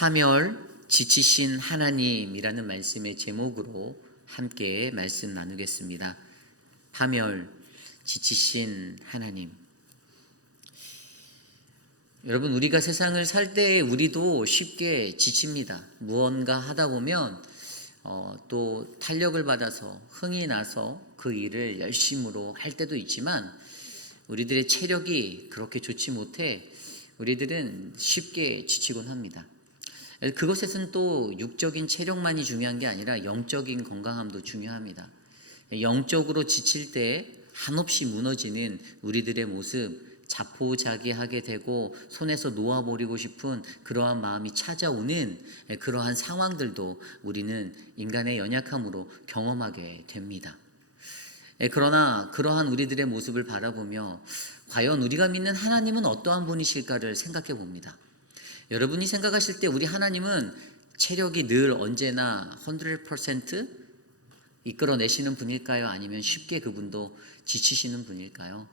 파멸, 지치신 하나님이라는 말씀의 제목으로 함께 말씀 나누겠습니다. 파멸, 지치신 하나님. 여러분, 우리가 세상을 살 때 우리도 쉽게 지칩니다. 무언가 하다 보면 또 탄력을 받아서 흥이 나서 그 일을 열심으로 할 때도 있지만 우리들의 체력이 그렇게 좋지 못해 우리들은 쉽게 지치곤 합니다. 그것에서는 또 육적인 체력만이 중요한 게 아니라 영적인 건강함도 중요합니다. 영적으로 지칠 때 한없이 무너지는 우리들의 모습, 자포자기하게 되고 손에서 놓아버리고 싶은 그러한 마음이 찾아오는 그러한 상황들도 우리는 인간의 연약함으로 경험하게 됩니다. 그러나 그러한 우리들의 모습을 바라보며 과연 우리가 믿는 하나님은 어떠한 분이실까를 생각해 봅니다. 여러분이 생각하실 때 우리 하나님은 체력이 늘 언제나 100% 이끌어내시는 분일까요? 아니면 쉽게 그분도 지치시는 분일까요?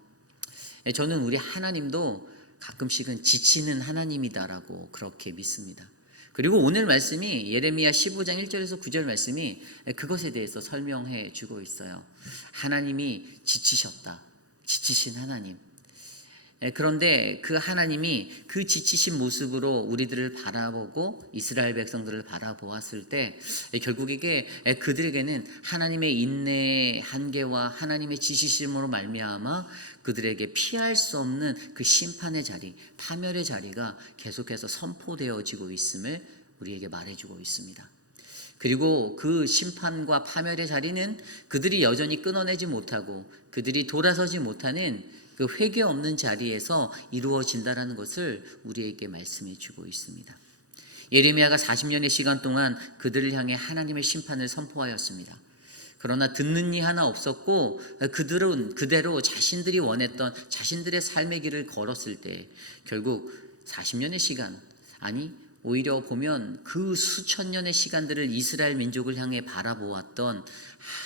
저는 우리 하나님도 가끔씩은 지치는 하나님이다라고 그렇게 믿습니다. 그리고 오늘 말씀이 예레미야 15장 1절에서 9절 말씀이 그것에 대해서 설명해 주고 있어요. 하나님이 지치셨다. 지치신 하나님. 그런데 그 하나님이 그 지치신 모습으로 우리들을 바라보고 이스라엘 백성들을 바라보았을 때 결국 이게 그들에게는 하나님의 인내의 한계와 하나님의 지치심으로 말미암아 그들에게 피할 수 없는 그 심판의 자리, 파멸의 자리가 계속해서 선포되어지고 있음을 우리에게 말해주고 있습니다. 그리고 그 심판과 파멸의 자리는 그들이 여전히 끊어내지 못하고 그들이 돌아서지 못하는 그 회개 없는 자리에서 이루어진다라는 것을 우리에게 말씀해 주고 있습니다. 예레미야가 40년의 시간 동안 그들을 향해 하나님의 심판을 선포하였습니다. 그러나 듣는 이 하나 없었고 그들은 그대로 자신들이 원했던 자신들의 삶의 길을 걸었을 때 결국 40년의 시간, 아니 오히려 보면 그 수천 년의 시간들을 이스라엘 민족을 향해 바라보았던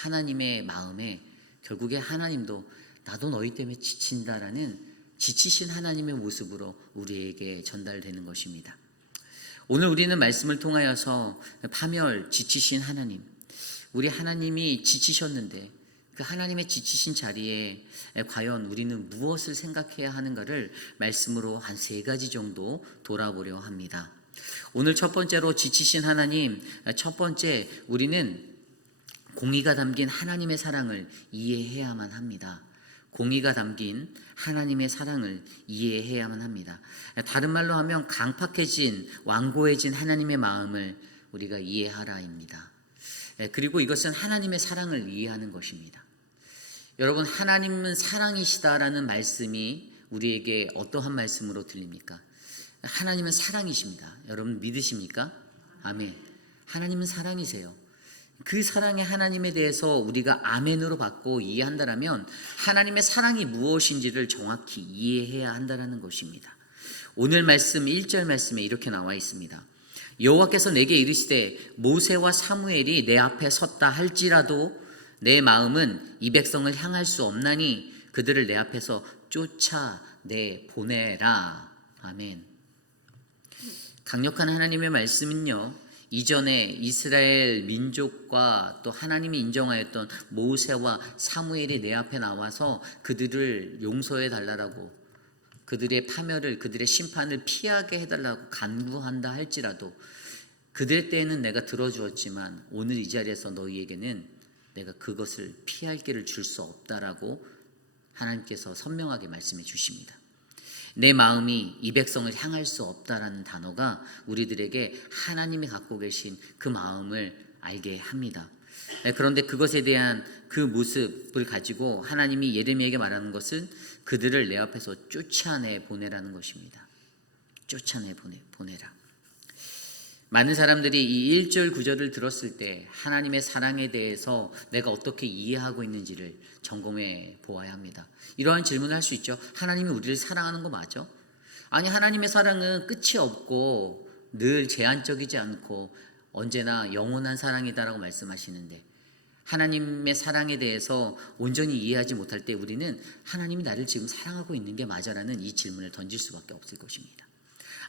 하나님의 마음에 결국에 하나님도 나도 너희 때문에 지친다라는 지치신 하나님의 모습으로 우리에게 전달되는 것입니다. 오늘 우리는 말씀을 통하여서 파멸, 지치신 하나님, 우리 하나님이 지치셨는데 그 하나님의 지치신 자리에 과연 우리는 무엇을 생각해야 하는가를 말씀으로 한 3가지 정도 돌아보려 합니다. 오늘 첫 번째로 지치신 하나님, 첫 번째 우리는 공의가 담긴 하나님의 사랑을 이해해야만 합니다. 공의가 담긴 하나님의 사랑을 이해해야만 합니다. 다른 말로 하면 강팍해진 완고해진 하나님의 마음을 우리가 이해하라입니다. 그리고 이것은 하나님의 사랑을 이해하는 것입니다. 여러분, 하나님은 사랑이시다라는 말씀이 우리에게 어떠한 말씀으로 들립니까? 하나님은 사랑이십니다. 여러분 믿으십니까? 아멘. 하나님은 사랑이세요. 그 사랑의 하나님에 대해서 우리가 아멘으로 받고 이해한다면 하나님의 사랑이 무엇인지를 정확히 이해해야 한다는 것입니다. 오늘 말씀 1절 말씀에 이렇게 나와 있습니다. 여호와께서 내게 이르시되 모세와 사무엘이 내 앞에 섰다 할지라도 내 마음은 이 백성을 향할 수 없나니 그들을 내 앞에서 쫓아내 보내라. 아멘. 강력한 하나님의 말씀은요, 이전에 이스라엘 민족과 또 하나님이 인정하였던 모세와 사무엘이 내 앞에 나와서 그들을 용서해 달라고, 그들의 파멸을, 그들의 심판을 피하게 해달라고 간구한다 할지라도 그들 때에는 내가 들어주었지만 오늘 이 자리에서 너희에게는 내가 그것을 피할 길을 줄 수 없다라고 하나님께서 선명하게 말씀해 주십니다. 내 마음이 이 백성을 향할 수 없다라는 단어가 우리들에게 하나님이 갖고 계신 그 마음을 알게 합니다. 그런데 그것에 대한 그 모습을 가지고 하나님이 예레미야에게 말하는 것은 그들을 내 앞에서 쫓아내 보내라는 것입니다. 쫓아내 보내라. 많은 사람들이 이 1절 9절을 들었을 때 하나님의 사랑에 대해서 내가 어떻게 이해하고 있는지를 점검해 보아야 합니다. 이러한 질문을 할 수 있죠. 하나님이 우리를 사랑하는 거 맞아? 아니, 하나님의 사랑은 끝이 없고 늘 제한적이지 않고 언제나 영원한 사랑이다라고 말씀하시는데 하나님의 사랑에 대해서 온전히 이해하지 못할 때 우리는 하나님이 나를 지금 사랑하고 있는 게 맞아라는 이 질문을 던질 수밖에 없을 것입니다.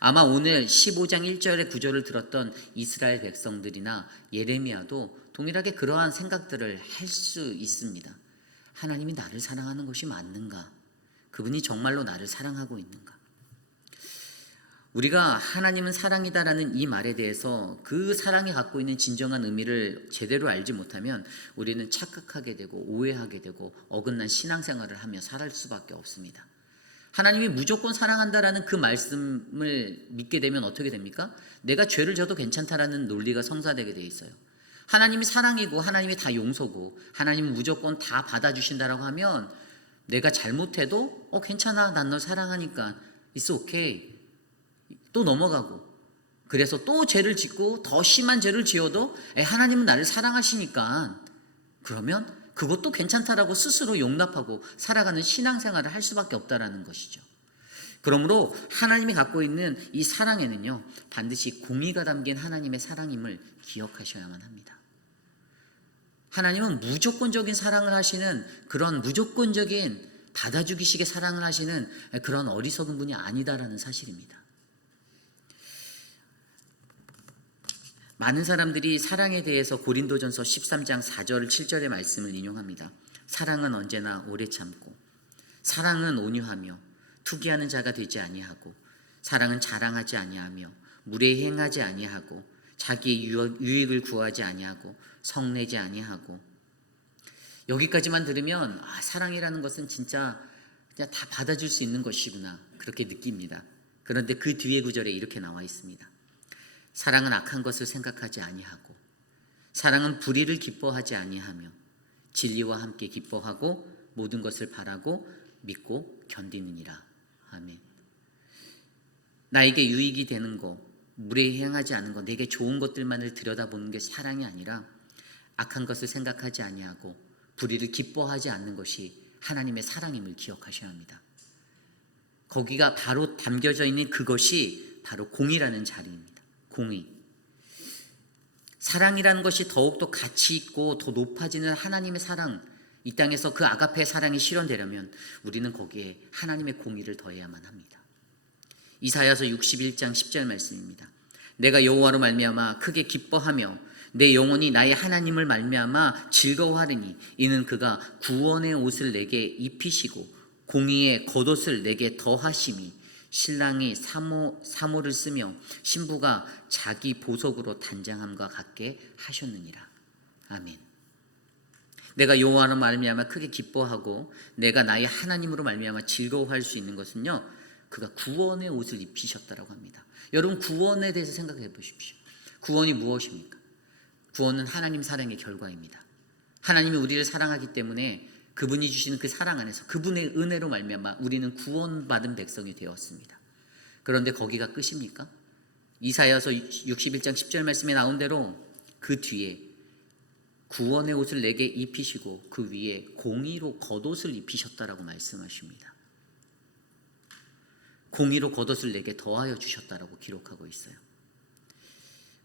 아마 오늘 15장 1절의 구절을 들었던 이스라엘 백성들이나 예레미야도 동일하게 그러한 생각들을 할 수 있습니다. 하나님이 나를 사랑하는 것이 맞는가? 그분이 정말로 나를 사랑하고 있는가? 우리가 하나님은 사랑이다라는 이 말에 대해서 그 사랑이 갖고 있는 진정한 의미를 제대로 알지 못하면 우리는 착각하게 되고 오해하게 되고 어긋난 신앙생활을 하며 살아갈 수밖에 없습니다. 하나님이 무조건 사랑한다라는 그 말씀을 믿게 되면 어떻게 됩니까? 내가 죄를 져도 괜찮다라는 논리가 성사되게 돼 있어요. 하나님이 사랑이고 하나님이 다 용서고 하나님이 무조건 다 받아주신다라고 하면 내가 잘못해도 괜찮아, 난 널 사랑하니까 It's okay, 또 넘어가고, 그래서 또 죄를 짓고 더 심한 죄를 지어도 하나님은 나를 사랑하시니까 그러면 그것도 괜찮다라고 스스로 용납하고 살아가는 신앙생활을 할 수밖에 없다라는 것이죠. 그러므로 하나님이 갖고 있는 이 사랑에는요, 반드시 공의가 담긴 하나님의 사랑임을 기억하셔야만 합니다. 하나님은 무조건적인 사랑을 하시는, 그런 무조건적인 받아주기식의 사랑을 하시는 그런 어리석은 분이 아니다라는 사실입니다. 많은 사람들이 사랑에 대해서 고린도전서 13장 4절 7절의 말씀을 인용합니다. 사랑은 언제나 오래 참고, 사랑은 온유하며 투기하는 자가 되지 아니하고, 사랑은 자랑하지 아니하며 무례히 행하지 아니하고, 자기의 유익을 구하지 아니하고, 성내지 아니하고. 여기까지만 들으면 사랑이라는 것은 진짜 그냥 다 받아줄 수 있는 것이구나, 그렇게 느낍니다. 그런데 그 뒤에 구절에 이렇게 나와 있습니다. 사랑은 악한 것을 생각하지 아니하고, 사랑은 불의를 기뻐하지 아니하며 진리와 함께 기뻐하고 모든 것을 바라고 믿고 견디느니라. 아멘. 나에게 유익이 되는 것, 무례히 행하지 않은 것, 내게 좋은 것들만을 들여다보는 게 사랑이 아니라 악한 것을 생각하지 아니하고 불의를 기뻐하지 않는 것이 하나님의 사랑임을 기억하셔야 합니다. 거기가 바로 담겨져 있는 그것이 바로 공의라는 자리입니다. 공의. 사랑이라는 것이 더욱더 가치 있고 더 높아지는 하나님의 사랑, 이 땅에서 그 아가페의 사랑이 실현되려면 우리는 거기에 하나님의 공의를 더해야만 합니다. 이사야서 61장 10절 말씀입니다. 내가 여호와로 말미암아 크게 기뻐하며 내 영혼이 나의 하나님을 말미암아 즐거워하리니 이는 그가 구원의 옷을 내게 입히시고 공의의 겉옷을 내게 더하심이, 신랑이 사모를 쓰며 신부가 자기 보석으로 단장함과 같게 하셨느니라. 아멘. 내가 여호와로 말미암아 크게 기뻐하고 내가 나의 하나님으로 말미암아 즐거워할 수 있는 것은요, 그가 구원의 옷을 입히셨다라고 합니다. 여러분, 구원에 대해서 생각해 보십시오. 구원이 무엇입니까? 구원은 하나님 사랑의 결과입니다. 하나님이 우리를 사랑하기 때문에 그분이 주시는 그 사랑 안에서 그분의 은혜로 말미암아 우리는 구원받은 백성이 되었습니다. 그런데 거기가 끝입니까? 이사야서 61장 10절 말씀에 나온 대로 그 뒤에 구원의 옷을 내게 입히시고 그 위에 공의로 겉옷을 입히셨다라고 말씀하십니다. 공의로 겉옷을 내게 더하여 주셨다라고 기록하고 있어요.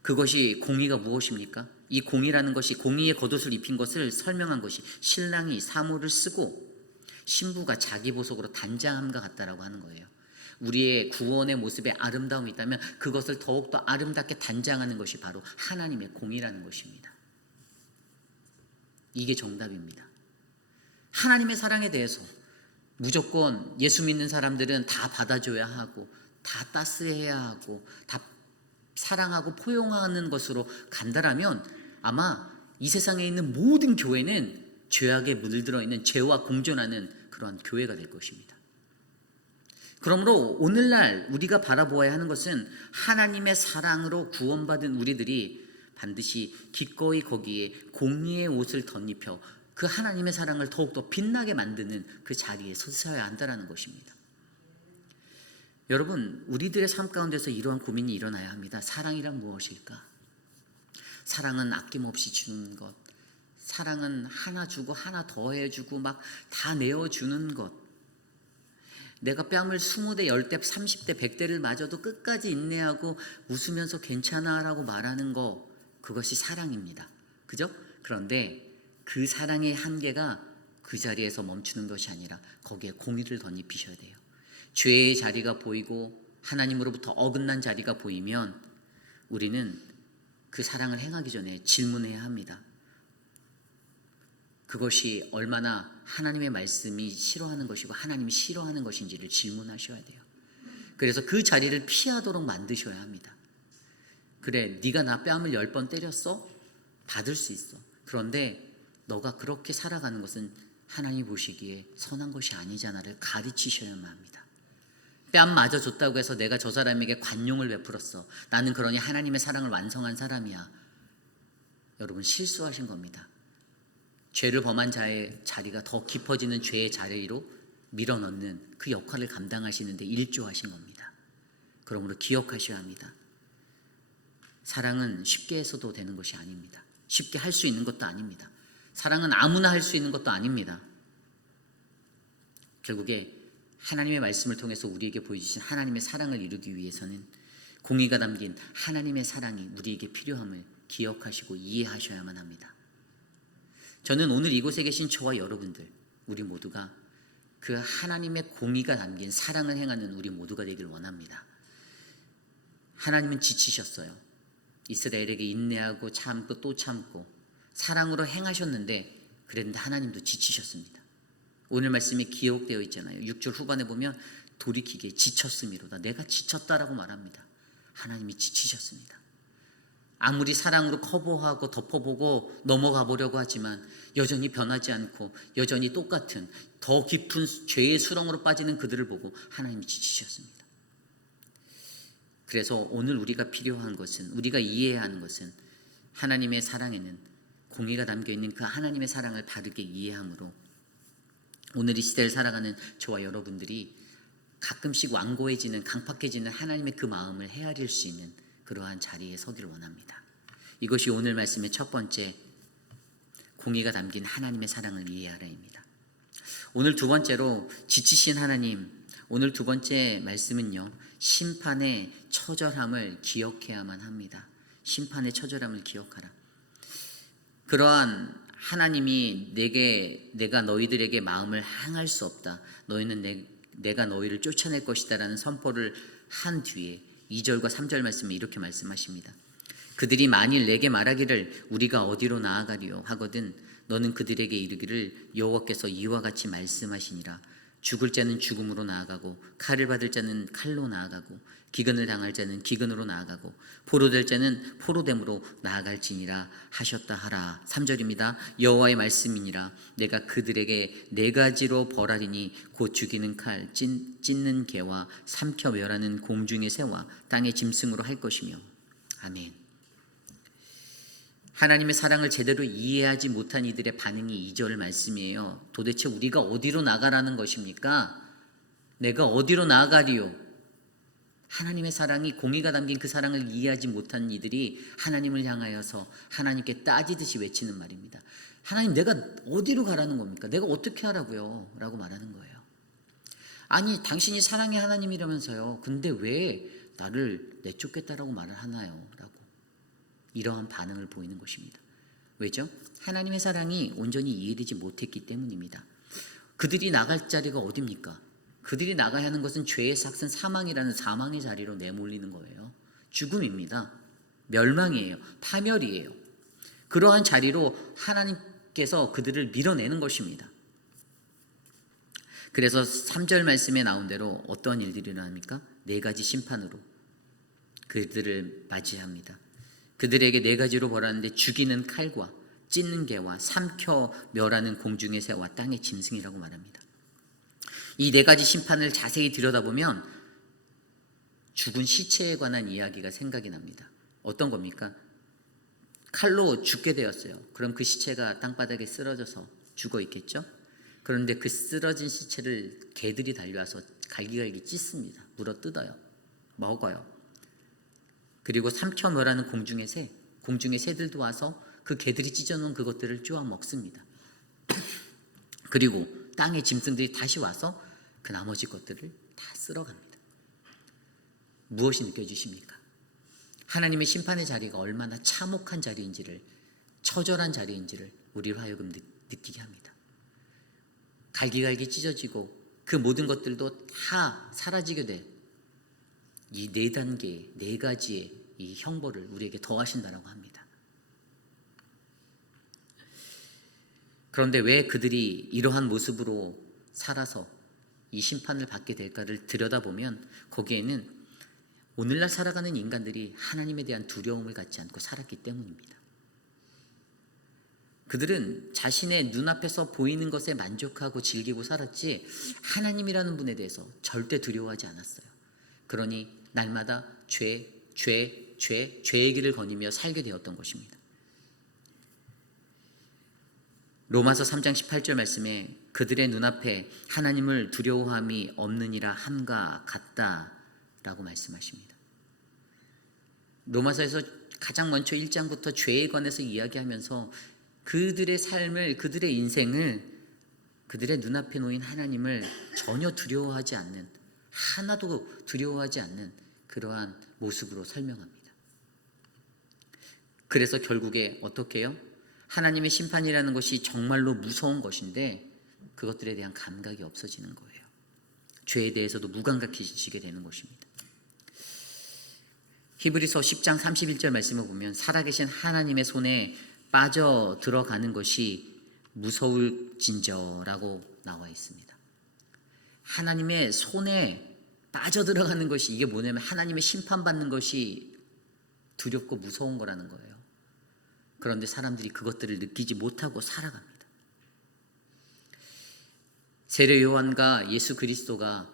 그것이 공의가 무엇입니까? 이 공의라는 것이, 공의의 겉옷을 입힌 것을 설명한 것이 신랑이 사모를 쓰고 신부가 자기 보석으로 단장함과 같다라고 하는 거예요. 우리의 구원의 모습에 아름다움이 있다면 그것을 더욱더 아름답게 단장하는 것이 바로 하나님의 공의라는 것입니다. 이게 정답입니다. 하나님의 사랑에 대해서 무조건 예수 믿는 사람들은 다 받아줘야 하고 다 따스해야 하고 다 사랑하고 포용하는 것으로 간다라면 아마 이 세상에 있는 모든 교회는 죄악에 물들어 있는, 죄와 공존하는 그러한 교회가 될 것입니다. 그러므로 오늘날 우리가 바라보아야 하는 것은 하나님의 사랑으로 구원받은 우리들이 반드시 기꺼이 거기에 공의의 옷을 덧입혀 그 하나님의 사랑을 더욱더 빛나게 만드는 그 자리에 서서야 한다는 것입니다. 여러분, 우리들의 삶 가운데서 이러한 고민이 일어나야 합니다. 사랑이란 무엇일까? 사랑은 아낌없이 주는 것, 사랑은 하나 주고 하나 더해주고 막 다 내어주는 것, 내가 뺨을 20대, 10대, 30대, 100대를 맞아도 끝까지 인내하고 웃으면서 괜찮아 라고 말하는 거, 그것이 사랑입니다. 그죠? 그런데 그 사랑의 한계가 그 자리에서 멈추는 것이 아니라 거기에 공의를 덧입히셔야 돼요. 죄의 자리가 보이고 하나님으로부터 어긋난 자리가 보이면 우리는 그 사랑을 행하기 전에 질문해야 합니다. 그것이 얼마나 하나님의 말씀이 싫어하는 것이고 하나님이 싫어하는 것인지를 질문하셔야 돼요. 그래서 그 자리를 피하도록 만드셔야 합니다. 그래, 네가 나 뺨을 10번 때렸어? 받을 수 있어. 그런데 너가 그렇게 살아가는 것은 하나님이 보시기에 선한 것이 아니잖아를 가르치셔야만 합니다. 뺨 맞아 줬다고 해서 내가 저 사람에게 관용을 베풀었어. 나는 그러니 하나님의 사랑을 완성한 사람이야. 여러분, 실수하신 겁니다. 죄를 범한 자의 자리가 더 깊어지는 죄의 자리로 밀어넣는 그 역할을 감당하시는데 일조하신 겁니다. 그러므로 기억하셔야 합니다. 사랑은 쉽게 해서도 되는 것이 아닙니다. 쉽게 할 수 있는 것도 아닙니다. 사랑은 아무나 할 수 있는 것도 아닙니다. 결국에 하나님의 말씀을 통해서 우리에게 보여주신 하나님의 사랑을 이루기 위해서는 공의가 담긴 하나님의 사랑이 우리에게 필요함을 기억하시고 이해하셔야만 합니다. 저는 오늘 이곳에 계신 저와 여러분들, 우리 모두가 그 하나님의 공의가 담긴 사랑을 행하는 우리 모두가 되길 원합니다. 하나님은 지치셨어요. 이스라엘에게 인내하고 참고 또 참고 사랑으로 행하셨는데, 그랬는데 하나님도 지치셨습니다. 오늘 말씀에 기록되어 있잖아요. 6절 후반에 보면 돌이키기에 지쳤음이로다. 내가 지쳤다라고 말합니다. 하나님이 지치셨습니다. 아무리 사랑으로 커버하고 덮어보고 넘어가 보려고 하지만 여전히 변하지 않고 여전히 똑같은 더 깊은 죄의 수렁으로 빠지는 그들을 보고 하나님이 지치셨습니다. 그래서 오늘 우리가 필요한 것은, 우리가 이해해야 하는 것은, 하나님의 사랑에는 공의가 담겨있는 그 하나님의 사랑을 바르게 이해함으로 오늘 이 시대를 살아가는 저와 여러분들이 가끔씩 완고해지는, 강팍해지는 하나님의 그 마음을 헤아릴 수 있는 그러한 자리에 서기를 원합니다. 이것이 오늘 말씀의 첫 번째, 공의가 담긴 하나님의 사랑을 이해하라입니다. 오늘 두 번째로 지치신 하나님, 오늘 두 번째 말씀은요, 심판의 처절함을 기억해야만 합니다. 심판의 처절함을 기억하라. 그러한 하나님이 내가 너희들에게 마음을 항할 수 없다. 너희는 내가 너희를 쫓아낼 것이다 라는 선포를 한 뒤에 2절과 3절 말씀에 이렇게 말씀하십니다. 그들이 만일 내게 말하기를 우리가 어디로 나아가리요 하거든 너는 그들에게 이르기를 여호와께서 이와 같이 말씀하시니라. 죽을 자는 죽음으로 나아가고 칼을 받을 자는 칼로 나아가고 기근을 당할 자는 기근으로 나아가고 포로될 자는 포로됨으로 나아갈지니라 하셨다 하라. 3절입니다. 여호와의 말씀이니라. 내가 그들에게 네 가지로 벌하리니 곧 죽이는 칼, 찢는 개와 삼켜 멸하는 공중의 새와 땅의 짐승으로 할 것이며. 아멘. 하나님의 사랑을 제대로 이해하지 못한 이들의 반응이 2절 말씀이에요. 도대체 우리가 어디로 나가라는 것입니까? 내가 어디로 나아가리요? 하나님의 사랑이, 공의가 담긴 그 사랑을 이해하지 못한 이들이 하나님을 향하여서 하나님께 따지듯이 외치는 말입니다. 하나님, 내가 어디로 가라는 겁니까? 내가 어떻게 하라고요? 라고 말하는 거예요. 아니, 당신이 사랑의 하나님이라면서요. 근데 왜 나를 내쫓겠다라고 말을 하나요? 라고 이러한 반응을 보이는 것입니다. 왜죠? 하나님의 사랑이 온전히 이해되지 못했기 때문입니다. 그들이 나갈 자리가 어디입니까? 그들이 나가야 하는 것은 죄의 삭은 사망이라는 사망의 자리로 내몰리는 거예요. 죽음입니다. 멸망이에요. 파멸이에요. 그러한 자리로 하나님께서 그들을 밀어내는 것입니다. 그래서 3절 말씀에 나온 대로 어떠한 일들이 일어납니까? 네 가지 심판으로 그들을 맞이합니다. 그들에게 네 가지로 벌하는데 죽이는 칼과 찢는 개와 삼켜 멸하는 공중의 새와 땅의 짐승이라고 말합니다. 이 네 가지 심판을 자세히 들여다보면 죽은 시체에 관한 이야기가 생각이 납니다. 어떤 겁니까? 칼로 죽게 되었어요. 그럼 그 시체가 땅바닥에 쓰러져서 죽어 있겠죠? 그런데 그 쓰러진 시체를 개들이 달려와서 갈기갈기 찢습니다. 물어 뜯어요. 먹어요. 그리고 삼켜 멸하는 공중의 새들도 와서 그 개들이 찢어놓은 그것들을 쪼아 먹습니다. 그리고 땅의 짐승들이 다시 와서 그 나머지 것들을 다 쓸어갑니다. 무엇이 느껴지십니까? 하나님의 심판의 자리가 얼마나 참혹한 자리인지를, 처절한 자리인지를 우리로 하여금 느끼게 합니다. 갈기갈기 찢어지고 그 모든 것들도 다 사라지게 돼 이 네 단계, 네 가지의 이 형벌을 우리에게 더하신다라고 합니다. 그런데 왜 그들이 이러한 모습으로 살아서 이 심판을 받게 될까를 들여다보면 거기에는 오늘날 살아가는 인간들이 하나님에 대한 두려움을 갖지 않고 살았기 때문입니다. 그들은 자신의 눈앞에서 보이는 것에 만족하고 즐기고 살았지 하나님이라는 분에 대해서 절대 두려워하지 않았어요. 그러니 날마다 죄의 길을 거니며 살게 되었던 것입니다. 로마서 3장 18절 말씀에 그들의 눈앞에 하나님을 두려워함이 없느니라 함과 같다라고 말씀하십니다. 로마서에서 가장 먼저 1장부터 죄에 관해서 이야기하면서 그들의 삶을, 그들의 인생을, 그들의 눈앞에 놓인 하나님을 전혀 두려워하지 않는, 하나도 두려워하지 않는 그러한 모습으로 설명합니다. 그래서 결국에 어떻게 해요? 하나님의 심판이라는 것이 정말로 무서운 것인데 그것들에 대한 감각이 없어지는 거예요. 죄에 대해서도 무감각해지게 되는 것입니다. 히브리서 10장 31절 말씀을 보면 살아계신 하나님의 손에 빠져 들어가는 것이 무서울진저라고 나와 있습니다. 하나님의 손에 빠져 들어가는 것이, 이게 뭐냐면 하나님의 심판받는 것이 두렵고 무서운 거라는 거예요. 그런데 사람들이 그것들을 느끼지 못하고 살아갑니다. 세례 요한과 예수 그리스도가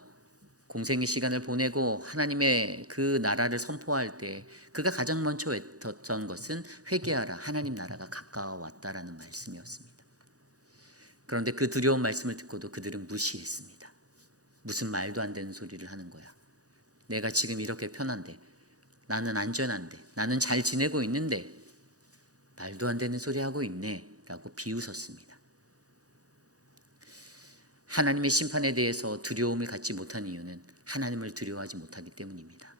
공생의 시간을 보내고 하나님의 그 나라를 선포할 때 그가 가장 먼저 외쳤던 것은 회개하라, 하나님 나라가 가까워왔다라는 말씀이었습니다. 그런데 그 두려운 말씀을 듣고도 그들은 무시했습니다. 무슨 말도 안 되는 소리를 하는 거야. 내가 지금 이렇게 편한데, 나는 안전한데, 나는 잘 지내고 있는데 말도 안 되는 소리 하고 있네 라고 비웃었습니다. 하나님의 심판에 대해서 두려움을 갖지 못한 이유는 하나님을 두려워하지 못하기 때문입니다.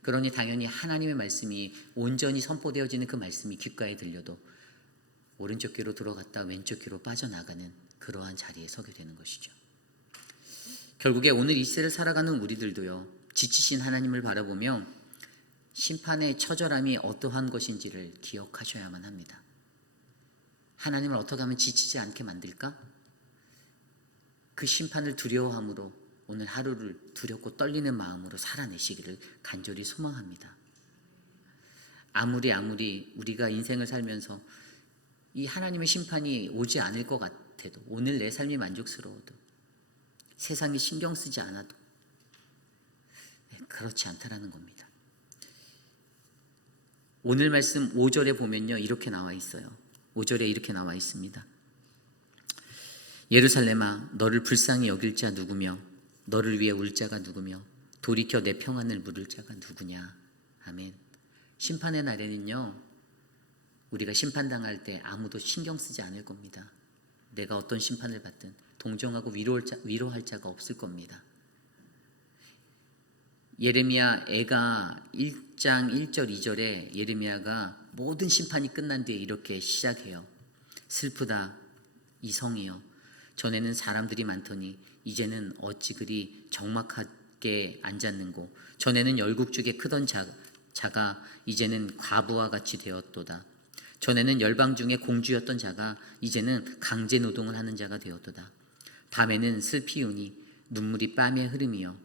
그러니 당연히 하나님의 말씀이 온전히 선포되어지는 그 말씀이 귓가에 들려도 오른쪽 귀로 들어갔다 왼쪽 귀로 빠져나가는 그러한 자리에 서게 되는 것이죠. 결국에 오늘 이 시대를 살아가는 우리들도요, 지치신 하나님을 바라보며 심판의 처절함이 어떠한 것인지를 기억하셔야만 합니다. 하나님을 어떻게 하면 지치지 않게 만들까? 그 심판을 두려워함으로 오늘 하루를 두렵고 떨리는 마음으로 살아내시기를 간절히 소망합니다. 아무리 우리가 인생을 살면서 이 하나님의 심판이 오지 않을 것 같아도, 오늘 내 삶이 만족스러워도, 세상이 신경 쓰지 않아도 그렇지 않다라는 겁니다. 오늘 말씀 5절에 보면요, 이렇게 나와 있어요. 5절에 이렇게 나와 있습니다. 예루살렘아, 너를 불쌍히 여길 자 누구며 너를 위해 울 자가 누구며 돌이켜 내 평안을 물을 자가 누구냐. 아멘. 심판의 날에는요, 우리가 심판당할 때 아무도 신경 쓰지 않을 겁니다. 내가 어떤 심판을 받든 동정하고 위로할 자가 없을 겁니다. 예레미야 애가 1장 1절 2절에 예레미야가 모든 심판이 끝난 뒤에 이렇게 시작해요. 슬프다 이 성이여, 전에는 사람들이 많더니 이제는 어찌 그리 적막하게 앉았는고, 전에는 열국중에 크던 자가 이제는 과부와 같이 되었도다. 전에는 열방 중에 공주였던 자가 이제는 강제 노동을 하는 자가 되었도다. 밤에는 슬피 우니 눈물이 뺨에 흐름이여,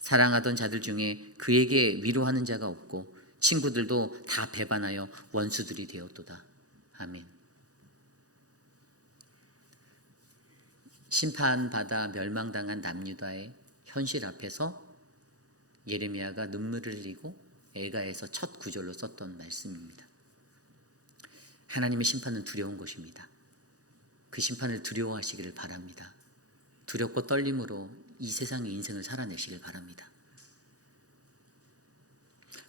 사랑하던 자들 중에 그에게 위로하는 자가 없고 친구들도 다 배반하여 원수들이 되었도다. 아멘. 심판받아 멸망당한 남유다의 현실 앞에서 예레미야가 눈물을 흘리고 애가에서 첫 구절로 썼던 말씀입니다. 하나님의 심판은 두려운 것입니다. 그 심판을 두려워하시기를 바랍니다. 두렵고 떨림으로 이 세상의 인생을 살아내시길 바랍니다.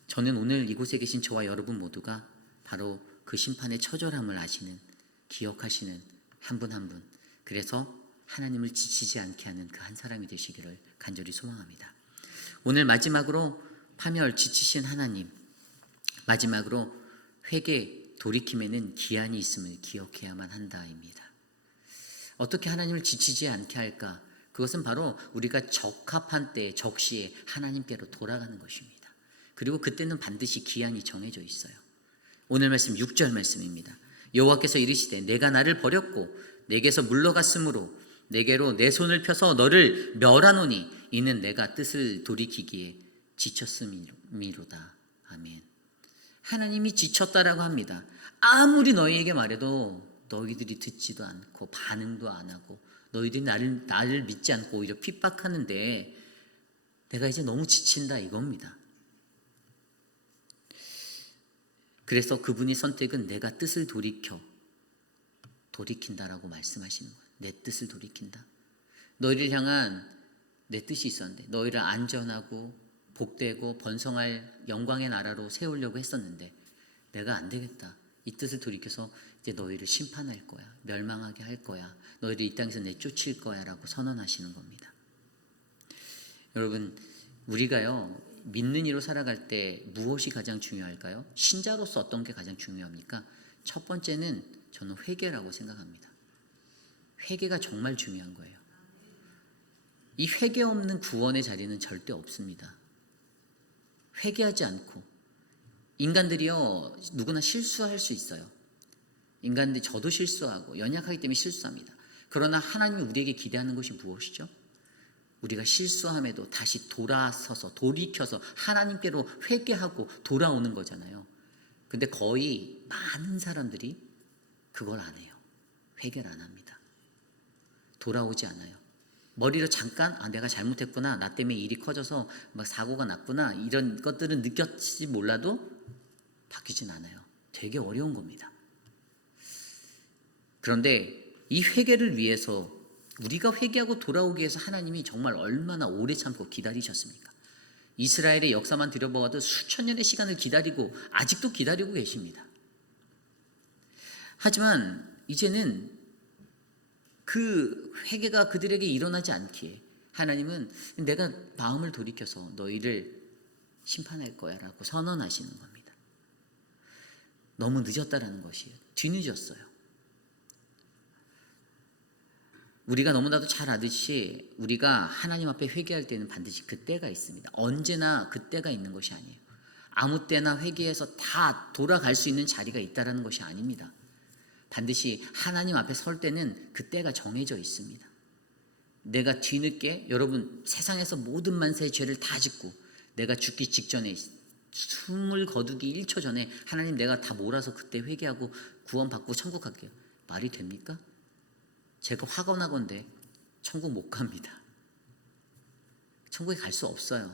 저는 오늘 이곳에 계신 저와 여러분 모두가 바로 그 심판의 처절함을 아시는, 기억하시는 한 분 한 분, 그래서 하나님을 지치지 않게 하는 그 한 사람이 되시기를 간절히 소망합니다. 오늘 마지막으로 파멸 지치신 하나님, 마지막으로 회개 돌이킴에는 기한이 있음을 기억해야만 한다입니다. 어떻게 하나님을 지치지 않게 할까? 그것은 바로 우리가 적합한 때, 적시에 하나님께로 돌아가는 것입니다. 그리고 그때는 반드시 기한이 정해져 있어요. 오늘 말씀 6절 말씀입니다. 여호와께서 이르시되 내가 나를 버렸고 내게서 물러갔으므로 내게로 내 손을 펴서 너를 멸하노니 이는 내가 뜻을 돌이키기에 지쳤음이로다. 아멘. 하나님이 지쳤다라고 합니다. 아무리 너희에게 말해도 너희들이 듣지도 않고 반응도 안 하고 너희들이 나를 믿지 않고 오히려 핍박하는데 내가 이제 너무 지친다 이겁니다. 그래서 그분이 선택은 내가 뜻을 돌이킨다라고 말씀하시는 거예요. 내 뜻을 돌이킨다. 너희를 향한 내 뜻이 있었는데 너희를 안전하고 복되고 번성할 영광의 나라로 세우려고 했었는데 내가 안 되겠다. 이 뜻을 돌이켜서 이제 너희를 심판할 거야. 멸망하게 할 거야. 너희를 이 땅에서 내쫓을 거야 라고 선언하시는 겁니다. 여러분, 우리가요 믿는 이로 살아갈 때 무엇이 가장 중요할까요? 신자로서 어떤 게 가장 중요합니까? 첫 번째는 저는 회개라고 생각합니다. 회개가 정말 중요한 거예요. 이 회개 없는 구원의 자리는 절대 없습니다. 회개하지 않고 인간들이요 누구나 실수할 수 있어요. 인간들 저도 실수하고 연약하기 때문에 실수합니다. 그러나 하나님이 우리에게 기대하는 것이 무엇이죠? 우리가 실수함에도 다시 돌이켜서 하나님께로 회개하고 돌아오는 거잖아요. 근데 거의 많은 사람들이 그걸 안 해요. 회개를 안 합니다. 돌아오지 않아요. 머리로 잠깐 내가 잘못했구나, 나 때문에 일이 커져서 막 사고가 났구나, 이런 것들은 느꼈지 몰라도 바뀌진 않아요. 되게 어려운 겁니다. 그런데 이 회개를 위해서 우리가 회개하고 돌아오기 위해서 하나님이 정말 얼마나 오래 참고 기다리셨습니까? 이스라엘의 역사만 들여보아도 수천 년의 시간을 기다리고 아직도 기다리고 계십니다. 하지만 이제는 그 회개가 그들에게 일어나지 않기에 하나님은 내가 마음을 돌이켜서 너희를 심판할 거야 라고 선언하시는 겁니다. 너무 늦었다라는 것이에요. 뒤늦었어요. 우리가 너무나도 잘 아듯이 우리가 하나님 앞에 회개할 때는 반드시 그때가 있습니다. 언제나 그때가 있는 것이 아니에요. 아무 때나 회개해서 다 돌아갈 수 있는 자리가 있다는 것이 아닙니다. 반드시 하나님 앞에 설 때는 그때가 정해져 있습니다. 내가 뒤늦게 여러분 세상에서 모든 만세의 죄를 다 짓고 내가 죽기 직전에 숨을 거두기 1초 전에 하나님 내가 다 몰아서 그때 회개하고 구원받고 천국 갈게요. 말이 됩니까? 제가 화건하건대 천국 못 갑니다. 천국에 갈 수 없어요.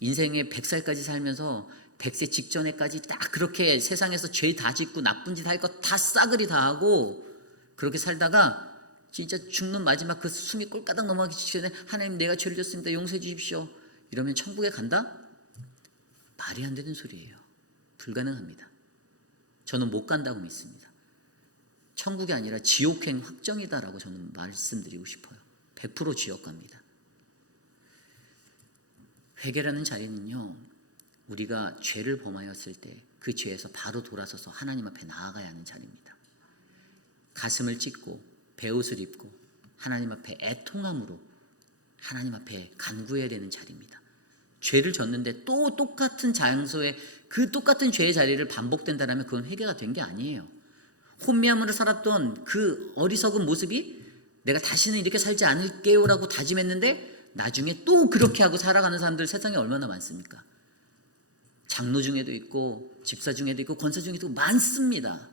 인생의 100살까지 살면서 100세 직전에까지 딱 그렇게 세상에서 죄 다 짓고 나쁜 짓 할 거 다 싸그리 다 하고 그렇게 살다가 진짜 죽는 마지막 그 숨이 꼴까닥 넘어가기 직전에 하나님 내가 죄를 졌습니다. 용서해 주십시오. 이러면 천국에 간다? 말이 안 되는 소리예요. 불가능합니다. 저는 못 간다고 믿습니다. 천국이 아니라 지옥행 확정이다라고 저는 말씀드리고 싶어요. 100% 지옥 갑니다. 회개라는 자리는요, 우리가 죄를 범하였을 때 그 죄에서 바로 돌아서서 하나님 앞에 나아가야 하는 자리입니다. 가슴을 찢고 베옷을 입고 하나님 앞에 애통함으로 하나님 앞에 간구해야 되는 자리입니다. 죄를 졌는데 또 똑같은 장소에 그 똑같은 죄의 자리를 반복된다면 그건 회개가 된 게 아니에요. 혼미함으로 살았던 그 어리석은 모습이 내가 다시는 이렇게 살지 않을게요 라고 다짐했는데 나중에 또 그렇게 하고 살아가는 사람들 세상에 얼마나 많습니까? 장로 중에도 있고 집사 중에도 있고 권사 중에도 있고 많습니다.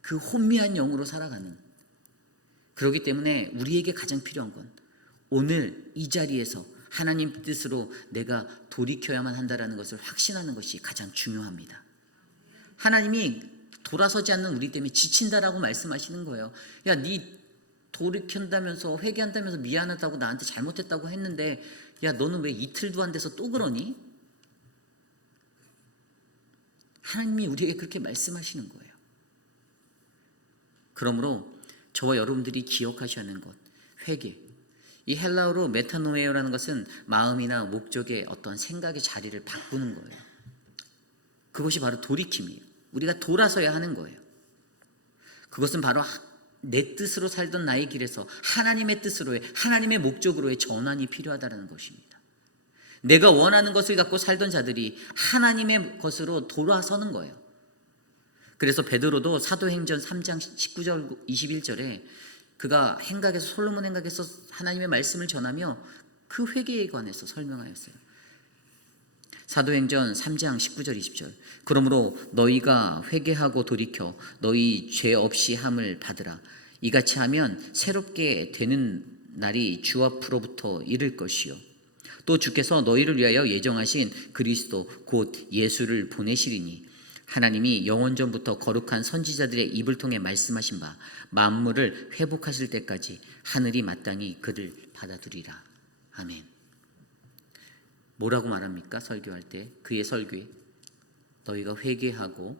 그 혼미한 영으로 살아가는. 그렇기 때문에 우리에게 가장 필요한 건 오늘 이 자리에서 하나님 뜻으로 내가 돌이켜야만 한다는 것을 확신하는 것이 가장 중요합니다. 하나님이 돌아서지 않는 우리 때문에 지친다라고 말씀하시는 거예요. 야, 네 돌이킨다면서 회개한다면서 미안하다고 나한테 잘못했다고 했는데 야, 너는 왜 이틀도 안 돼서 또 그러니? 하나님이 우리에게 그렇게 말씀하시는 거예요. 그러므로 저와 여러분들이 기억하셔야 하는 것, 회개. 이 헬라어로 메타노에어라는 것은 마음이나 목적의 어떤 생각의 자리를 바꾸는 거예요. 그것이 바로 돌이킴이에요. 우리가 돌아서야 하는 거예요. 그것은 바로 내 뜻으로 살던 나의 길에서 하나님의 뜻으로의, 하나님의 목적으로의 전환이 필요하다는 것입니다. 내가 원하는 것을 갖고 살던 자들이 하나님의 것으로 돌아서는 거예요. 그래서 베드로도 사도행전 3장 19절 21절에 그가 행각에서, 솔로몬 행각에서 하나님의 말씀을 전하며 그 회개에 관해서 설명하였어요. 사도행전 3장 19절 20절. 그러므로 너희가 회개하고 돌이켜 너희 죄 없이 함을 받으라. 이같이 하면 새롭게 되는 날이 주 앞으로부터 이를 것이요, 또 주께서 너희를 위하여 예정하신 그리스도 곧 예수를 보내시리니 하나님이 영원전부터 거룩한 선지자들의 입을 통해 말씀하신 바 만물을 회복하실 때까지 하늘이 마땅히 그를 받아두리라. 아멘. 뭐라고 말합니까? 설교할 때, 그의 설교에 너희가 회개하고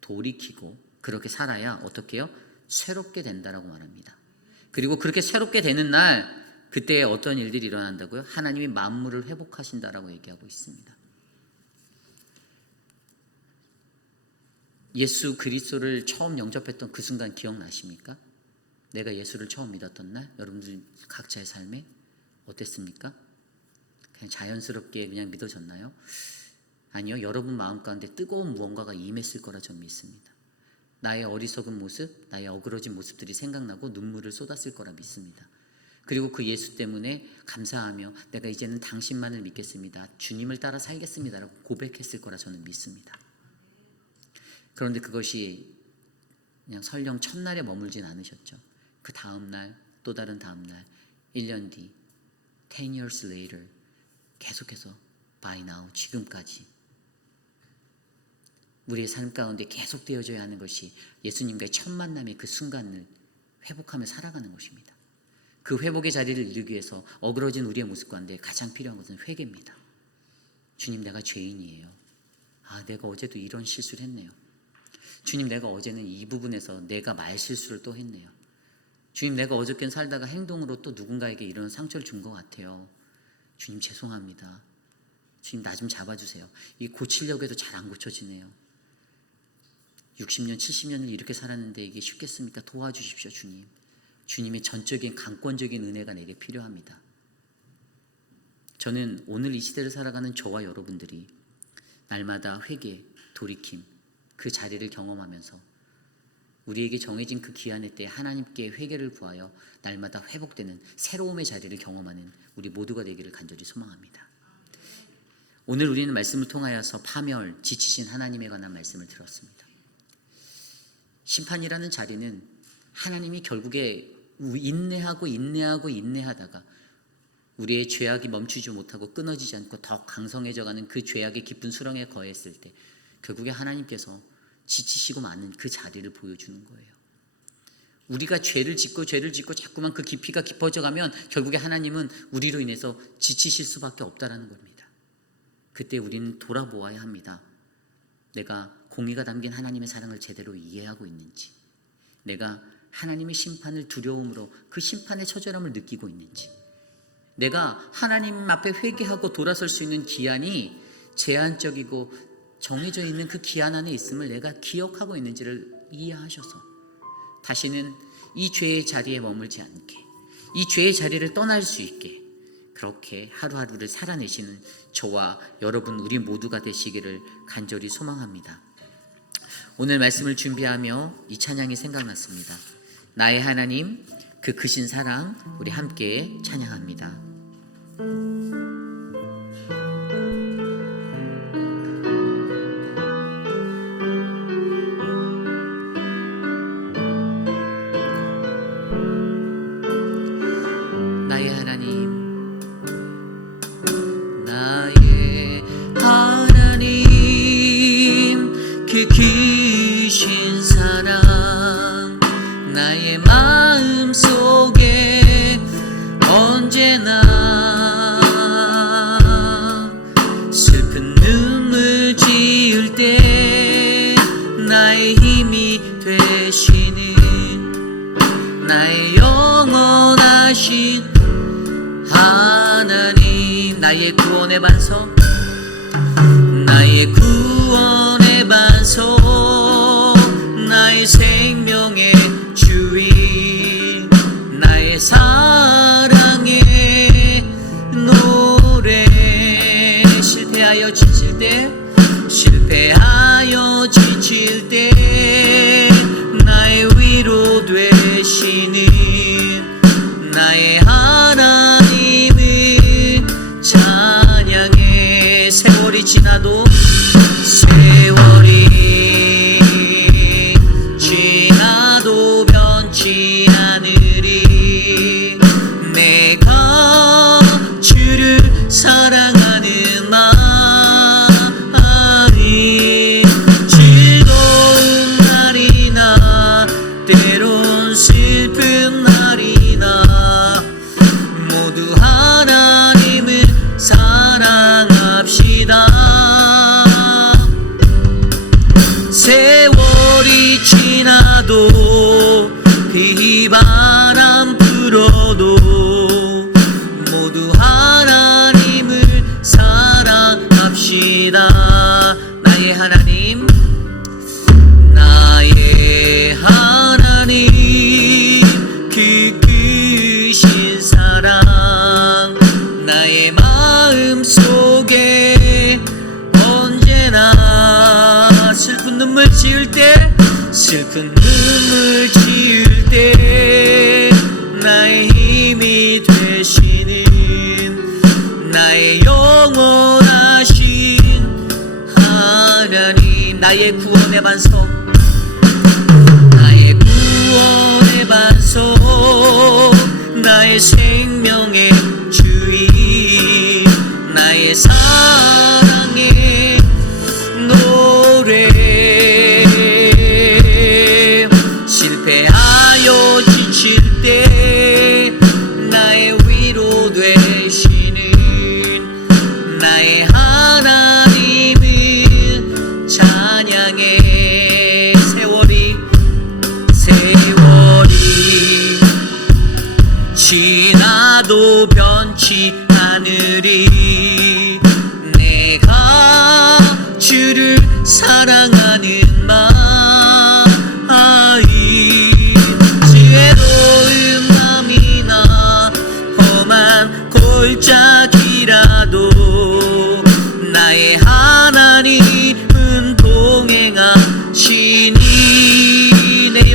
돌이키고 그렇게 살아야 어떻게 해요? 새롭게 된다라고 말합니다. 그리고 그렇게 새롭게 되는 날, 그때 어떤 일들이 일어난다고요? 하나님이 만물을 회복하신다라고 얘기하고 있습니다. 예수 그리스도를 처음 영접했던 그 순간 기억나십니까? 내가 예수를 처음 믿었던 날, 여러분들 각자의 삶에 어땠습니까? 그냥 자연스럽게 그냥 믿어졌나요? 아니요, 여러분 마음 가운데 뜨거운 무언가가 임했을 거라 저는 믿습니다. 나의 어리석은 모습, 나의 어그러진 모습들이 생각나고 눈물을 쏟았을 거라 믿습니다. 그리고 그 예수 때문에 감사하며 내가 이제는 당신만을 믿겠습니다, 주님을 따라 살겠습니다라고 고백했을 거라 저는 믿습니다. 그런데 그것이 그냥 설령 첫날에 머물진 않으셨죠. 그 다음날, 또 다른 다음날, 1년 뒤, 10 years later, 계속해서 by now, 지금까지 우리의 삶 가운데 계속 되어져야 하는 것이 예수님과의 첫 만남의 그 순간을 회복하며 살아가는 것입니다. 그 회복의 자리를 이루기 위해서 어그러진 우리의 모습 가운데 가장 필요한 것은 회개입니다. 주님, 내가 죄인이에요. 내가 어제도 이런 실수를 했네요. 주님, 내가 어제는 이 부분에서 내가 말실수를 또 했네요. 주님, 내가 어저께는 살다가 행동으로 또 누군가에게 이런 상처를 준 것 같아요. 주님, 죄송합니다. 주님, 나 좀 잡아주세요. 이 고치려고 해도 잘 안 고쳐지네요. 60년, 70년을 이렇게 살았는데 이게 쉽겠습니까? 도와주십시오, 주님. 주님의 전적인 강권적인 은혜가 내게 필요합니다. 저는 오늘 이 시대를 살아가는 저와 여러분들이 날마다 회개, 돌이킴, 그 자리를 경험하면서 우리에게 정해진 그 기한의 때에 하나님께 회개를 구하여 날마다 회복되는 새로움의 자리를 경험하는 우리 모두가 되기를 간절히 소망합니다. 오늘 우리는 말씀을 통하여서 파멸, 지치신 하나님에 관한 말씀을 들었습니다. 심판이라는 자리는 하나님이 결국에 인내하다가 우리의 죄악이 멈추지 못하고 끊어지지 않고 더 강성해져가는 그 죄악의 깊은 수렁에 거했을 때 결국에 하나님께서 지치시고 마는 그 자리를 보여주는 거예요. 우리가 죄를 짓고 자꾸만 그 깊이가 깊어져 가면 결국에 하나님은 우리로 인해서 지치실 수밖에 없다라는 겁니다. 그때 우리는 돌아보아야 합니다. 내가 공의가 담긴 하나님의 사랑을 제대로 이해하고 있는지, 내가 하나님의 심판을 두려움으로 그 심판의 처절함을 느끼고 있는지, 내가 하나님 앞에 회개하고 돌아설 수 있는 기한이 제한적이고 정해져 있는 그 기한 안에 있음을 내가 기억하고 있는지를 이해하셔서 다시는 이 죄의 자리에 머물지 않게, 이 죄의 자리를 떠날 수 있게 그렇게 하루하루를 살아내시는 저와 여러분 우리 모두가 되시기를 간절히 소망합니다. 오늘 말씀을 준비하며 이 찬양이 생각났습니다. 나의 하나님, 그 크신 사랑, 우리 함께 찬양합니다. 나의 하나님, 나의 하나님, 그 크신 사랑 나의 마음 속에 언제나 슬픈 눈물 지을 때 나의 힘이 되시는 나의 영원하신 하나님, 나의 구원의 반석, 나의 구원의 반석, 나의 생명의 주인, 세월이 지나도 변치 않으리. 내가 주를 사랑하는 마음이 즐거운 날이나 때론 슬픈 날이나 모두 하나님을 사랑합시다. 세월이 지나도 비바람 불어도 모두 하나님을 사랑합시다. 나의 하나님, 나의 하나님, 그 크신 사랑 나의 마음 속에 언제나 슬픈 눈물 지을 때, 슬픈 눈물 지을 때 나의 힘이 되시는 나의 영원하신 하나님, 나의 구원의 반석, 나의 구원의 반석, 나의 생명의 주인, 나의 사랑의 노래. 실패하여 지칠 때 나의 위로 되시는 나의 하나님을 찬양해. 세월이 지나도 변치 않으리. 내가 주를 사랑하는 마음이 지혜로운 밤이나 험한 골짜기라도 나의 하나님은 동행하시니. 내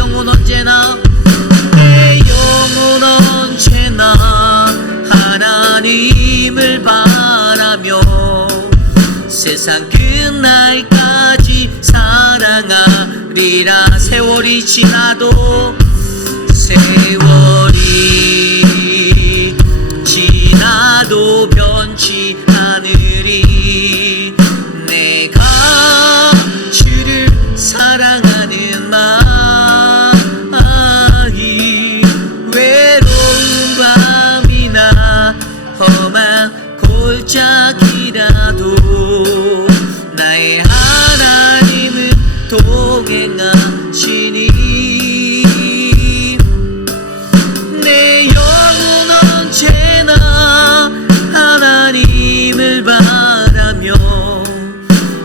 영혼 언제나 하나님을 바라며 세상 끝날까지 사랑하리라. 세월이 지나도 변치 않으리. 내가 주를 사랑하는 마음이 외로운 밤이나 험한 골짜기라도 나의 하나님은 동행하시니. 내 영혼 언제나 하나님을 바라며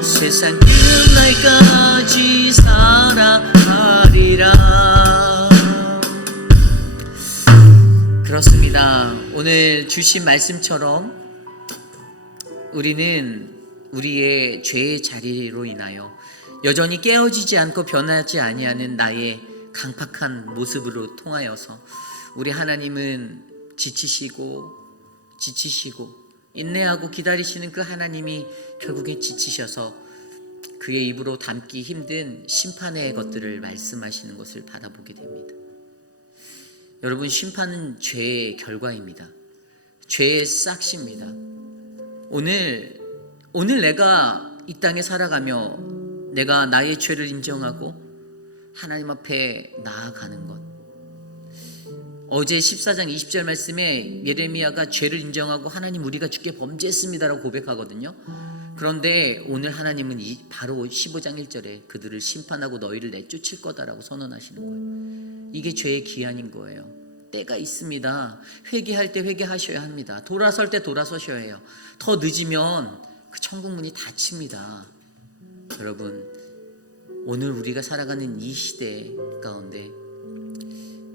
세상 끝날까지 살아가리라. 그렇습니다. 오늘 주신 말씀처럼 우리는 우리의 죄의 자리로 인하여 여전히 깨어지지 않고 변하지 아니하는 나의 강팍한 모습으로 통하여서 우리 하나님은 지치시고 인내하고 기다리시는 그 하나님이 결국에 지치셔서 그의 입으로 담기 힘든 심판의 것들을 말씀하시는 것을 바라보게 됩니다. 여러분, 심판은 죄의 결과입니다. 죄의 싹시입니다. 오늘 내가 이 땅에 살아가며 내가 나의 죄를 인정하고 하나님 앞에 나아가는 것. 어제 14장 20절 말씀에 예레미야가 죄를 인정하고 하나님 우리가 주께 범죄했습니다라고 고백하거든요. 그런데 오늘 하나님은 바로 15장 1절에 그들을 심판하고 너희를 내쫓을 거다라고 선언하시는 거예요. 이게 죄의 기한인 거예요. 때가 있습니다. 회개할 때 회개하셔야 합니다. 돌아설 때 돌아서셔야 해요. 더 늦으면 그 천국문이 닫힙니다. 여러분, 오늘 우리가 살아가는 이 시대 가운데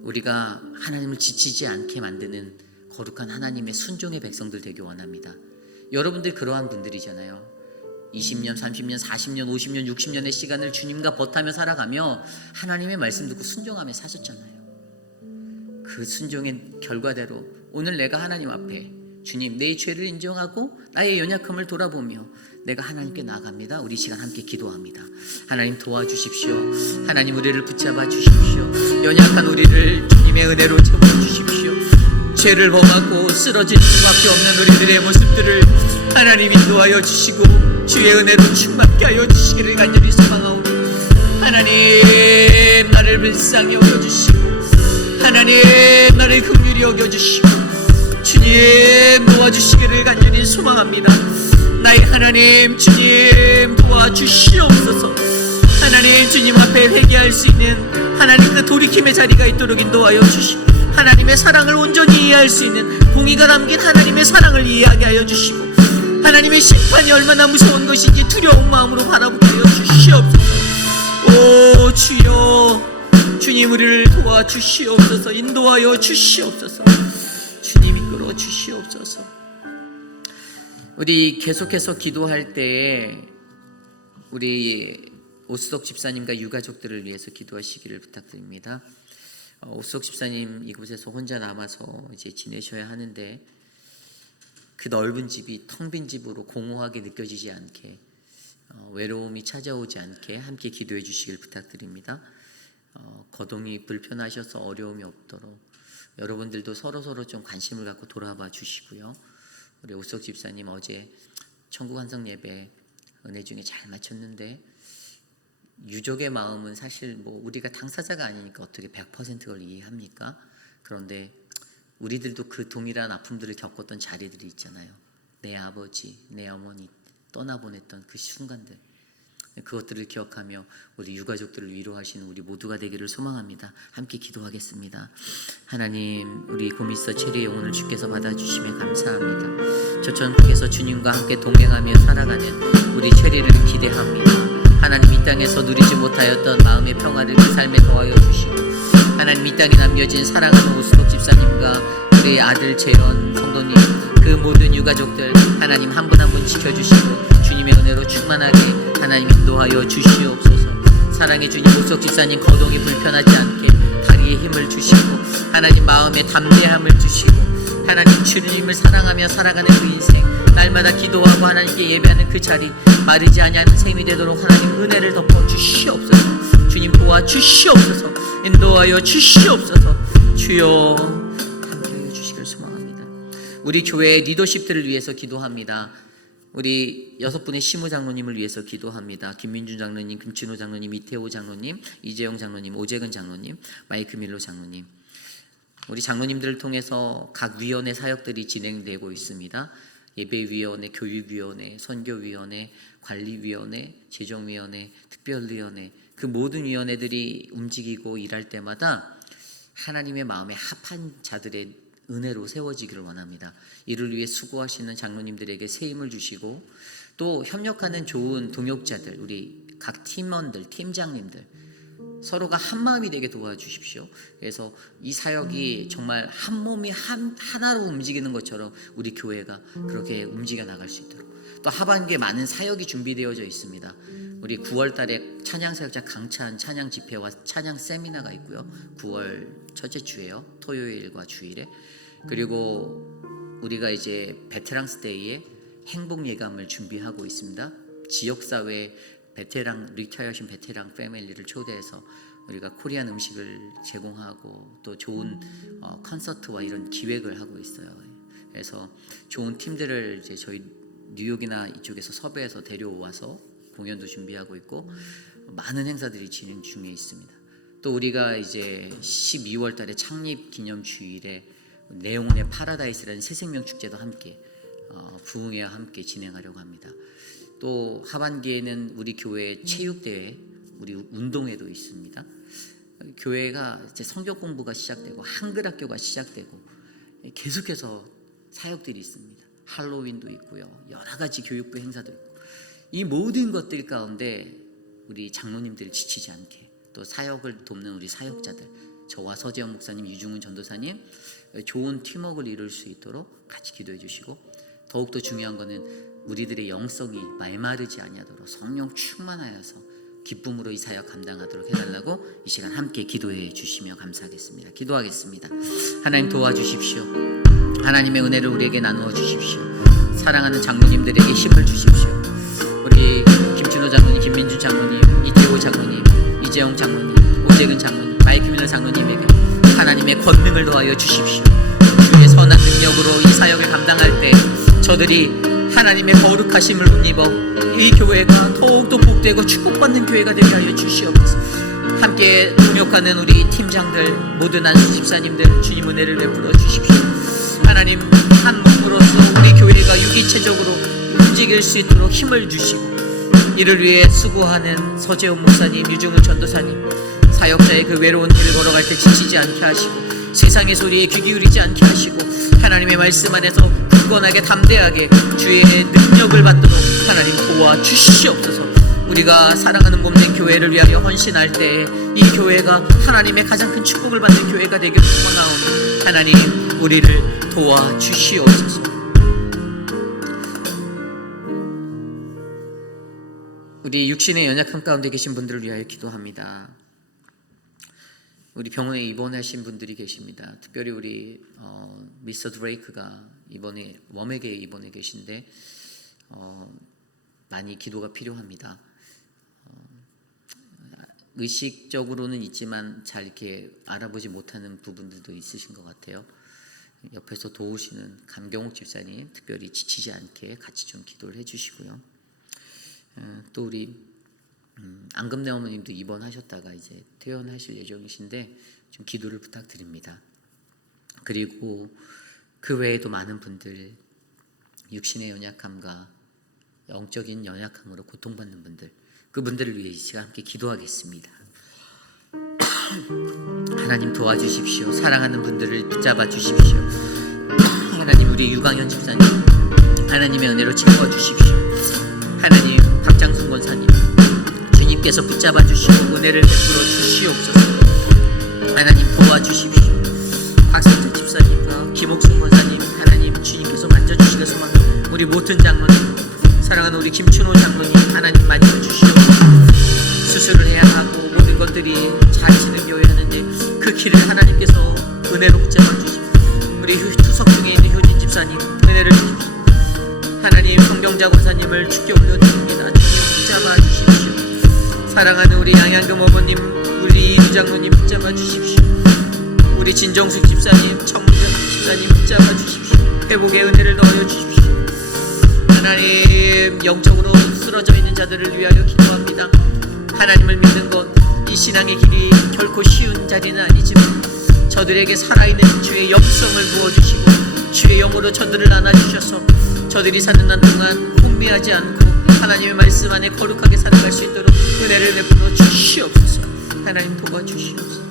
우리가 하나님을 지치지 않게 만드는 거룩한 하나님의 순종의 백성들 되기 원합니다. 여러분들 그러한 분들이잖아요. 20년, 30년, 40년, 50년, 60년의 시간을 주님과 벗하며 살아가며 하나님의 말씀 듣고 순종하며 사셨잖아요. 그 순종의 결과대로 오늘 내가 하나님 앞에 주님, 내 죄를 인정하고 나의 연약함을 돌아보며 내가 하나님께 나아갑니다. 우리 시간 함께 기도합니다. 하나님 도와주십시오. 하나님 우리를 붙잡아 주십시오. 연약한 우리를 주님의 은혜로 채워주십시오. 죄를 범하고 쓰러질 수밖에 없는 우리들의 모습들을 하나님 인도하여 주시고 주의 은혜로 충만케 하여 주시기를 간절히 소망하오니 하나님 나를 불쌍히 여겨주시고 하나님 나를 긍휼히 여겨주시고 주님 도와주시기를 간절히 소망합니다. 나의 하나님 주님 도와주시옵소서. 하나님 주님 앞에 회개할 수 있는 하나님 그 돌이킴의 자리가 있도록 인도하여 주시고 하나님의 사랑을 온전히 이해할 수 있는 공의가 담긴 하나님의 사랑을 이해하게 하여 주시고 하나님의 심판이 얼마나 무서운 것인지 두려운 마음으로 바라보게 하여 주시옵소서. 오 주여 주님 우리를 도와주시옵소서. 인도하여 주시옵소서. 주님 이끌어 주시옵소서. 우리 계속해서 기도할 때에 우리 오수덕 집사님과 유가족들을 위해서 기도하시기를 부탁드립니다. 오수덕 집사님 이곳에서 혼자 남아서 이제 지내셔야 하는데 그 넓은 집이 텅 빈 집으로 공허하게 느껴지지 않게 외로움이 찾아오지 않게 함께 기도해 주시길 부탁드립니다. 거동이 불편하셔서 어려움이 없도록 여러분들도 서로 좀 관심을 갖고 돌아봐 주시고요. 우리 오수덕 집사님 어제 천국 환성 예배 은혜 중에 잘 마쳤는데 유족의 마음은 사실 뭐 우리가 당사자가 아니니까 어떻게 100% 그걸 이해합니까? 그런데 우리들도 그 동일한 아픔들을 겪었던 자리들이 있잖아요. 내 아버지, 내 어머니 떠나보냈던 그 순간들, 그것들을 기억하며 우리 유가족들을 위로하시는 우리 모두가 되기를 소망합니다. 함께 기도하겠습니다. 하나님 우리 고미서 체리의 영혼을 주께서 받아주시며 감사합니다. 저처럼 주께서 주님과 함께 동행하며 살아가는 우리 체리를 기대합니다. 하나님 이 땅에서 누리지 못하였던 마음의 평화를 그 삶에 더하여 주시고 하나님 이 땅에 남겨진 사랑하는 오수덕 집사님과 우리 아들 재현 성도님 그 모든 유가족들 하나님 한 분 한 분 지켜주시고 주님의 은혜로 충만하게 하나님 인도하여 주시옵소서. 사랑의 주님 오수덕 집사님 거동이 불편하지 않게 다리에 힘을 주시고 하나님 마음에 담대함을 주시고 하나님 주님을 사랑하며 살아가는 그 인생 날마다 기도하고 하나님께 예배하는 그 자리 마르지 아니하는 셈이 되도록 하나님 은혜를 덮어 주시옵소서. 주님 도와주시옵소서. 인도하여 주시옵소서. 주여 함께하여 주시기를 소망합니다. 우리 교회의 리더십들을 위해서 기도합니다. 우리 6분의 시무 장로님을 위해서 기도합니다. 김민준 장로님, 김진호 장로님, 이태호 장로님, 이재영 장로님, 오재근 장로님, 마이크 밀로 장로님, 우리 장로님들을 통해서 각 위원회 사역들이 진행되고 있습니다. 예배위원회, 교육위원회, 선교위원회, 관리위원회, 재정위원회, 특별위원회 그 모든 위원회들이 움직이고 일할 때마다 하나님의 마음에 합한 자들의 은혜로 세워지기를 원합니다. 이를 위해 수고하시는 장로님들에게 새 힘을 주시고 또 협력하는 좋은 동역자들 우리 각 팀원들, 팀장님들 서로가 한 마음이 되게 도와주십시오. 그래서 이 사역이 정말 한 몸이 하나로 움직이는 것처럼 우리 교회가 그렇게 움직여 나갈 수 있도록 또 하반기에 많은 사역이 준비되어져 있습니다. 우리 9월 달에 찬양사역자 강찬 찬양 집회와 찬양 세미나가 있고요. 9월 첫째 주에요. 토요일과 주일에. 그리고 우리가 이제 베테랑스 데이에 행복 예감을 준비하고 있습니다. 지역사회 베테랑 리타이어신 베테랑 패밀리를 초대해서 우리가 코리안 음식을 제공하고 또 좋은 콘서트와 이런 기획을 하고 있어요. 그래서 좋은 팀들을 이제 저희 뉴욕이나 이쪽에서 섭외해서 데려와서 공연도 준비하고 있고 많은 행사들이 진행 중에 있습니다. 또 우리가 이제 12월 달에 창립 기념 주일에 네온의 파라다이스라는 새생명 축제도 함께 부흥회와 함께 진행하려고 합니다. 또 하반기에는 우리 교회 체육대회, 우리 운동회도 있습니다. 교회가 이제 성경 공부가 시작되고 한글학교가 시작되고 계속해서 사역들이 있습니다. 할로윈도 있고요. 여러 가지 교육부 행사도 있고 이 모든 것들 가운데 우리 장로님들 지치지 않게 또 사역을 돕는 우리 사역자들 저와 서재영 목사님, 유중훈 전도사님 좋은 팀워크를 이룰 수 있도록 같이 기도해 주시고 더욱더 중요한 것은 우리들의 영성이 말마르지 아니하도록 성령 충만하여서 기쁨으로 이 사역 감당하도록 해달라고 이 시간 함께 기도해 주시며 감사하겠습니다. 기도하겠습니다. 하나님 도와주십시오. 하나님의 은혜를 우리에게 나누어 주십시오. 사랑하는 장로님들에게 힘을 주십시오. 우리 김준호 장로님, 김민준 장로님, 이태호 장로님, 이재영 장로님, 오재근 장로님, 마이크밀러 장로님에게 하나님의 권능을 더하여 주십시오. 주의 선한 능력으로 이 사역을 감당할 때 저들이 하나님의 거룩하심을 힘입어 이 교회가 더욱더 복되고 축복받는 교회가 되게 하여 주시옵소서. 함께 동역하는 우리 팀장들, 모든 안수 집사님들 주님 은혜를 베풀어 주십시오. 하나님 한 몸으로서 우리 교회가 유기체적으로 움직일 수 있도록 힘을 주시고 이를 위해 수고하는 서재훈 목사님, 유중훈 전도사님, 사역자의 그 외로운 길을 걸어갈 때 지치지 않게 하시고 세상의 소리에 귀 기울이지 않게 하시고 하나님의 말씀 안에서 굳건하게 담대하게 주의 능력을 받도록 하나님 도와주시옵소서. 우리가 사랑하는 몸된 교회를 위하여 헌신할 때 이 교회가 하나님의 가장 큰 축복을 받는 교회가 되기를 소망하오니 하나님 우리를 도와주시옵소서. 우리 육신의 연약함 가운데 계신 분들을 위하여 기도합니다. 우리 병원에 입원하신 분들이 계십니다. 특별히 우리 미스터 드레이크가 이번에 웜에게 입원해 계신데 많이 기도가 필요합니다. 의식적으로는 있지만 잘 이렇게 알아보지 못하는 부분들도 있으신 것 같아요. 옆에서 도우시는 감경욱 집사님 특별히 지치지 않게 같이 좀 기도를 해주시고요. 또 우리 안금래 어머님도 입원하셨다가 이제 퇴원하실 예정이신데 좀 기도를 부탁드립니다. 그리고 그 외에도 많은 분들 육신의 연약함과 영적인 연약함으로 고통받는 분들, 그분들을 위해 이 시간 함께 기도하겠습니다. 하나님 도와주십시오. 사랑하는 분들을 붙잡아 주십시오. 하나님 우리 유광현 집사님 하나님의 은혜로 채워주십시오. 하나님 박장순 권사님 주님께서 붙잡아 주시고 은혜를 베풀어 주시옵소서. 하나님 도와주십시오. 박성태 집사님과 김옥순 권사님 하나님 주님께서 만져주시길 소망합니다. 우리 모든 장로님, 사랑하는 우리 김춘호 장로님 하나님 만져주시옵소서. 수술을 해야 하고 모든 것들이 잘 진행되어야 하는데 그 길을 하나님께서 은혜로 붙잡아 주십시오. 우리 투석 중에 있는 효진 집사님 은혜를 주십시오. 하나님 성경자 권사님을 주께 올려드립니다. 주님 붙잡아 주십시오. 사랑하는 우리 양양금 어머님, 우리 이주 장로님 붙잡아 주십시오. 우리 진정숙 집사님, 청문정 집사님 붙잡아 주십시오. 회복의 은혜를 넣어 주십시오. 하나님 영적으로 쓰러져 있는 자들을 위하여 기도합니다. 하나님을 믿는 것, 이 신앙의 길이 결코 쉬운 자리는 아니지만 저들에게 살아있는 주의 영성을 부어주시고 주의 영으로 저들을 안아주셔서 저들이 사는 날 동안 혼미하지 않고 하나님의 말씀 안에 거룩하게 살아갈 수 있도록 은혜를 베풀어 주시옵소서. 하나님 도와주시옵소서.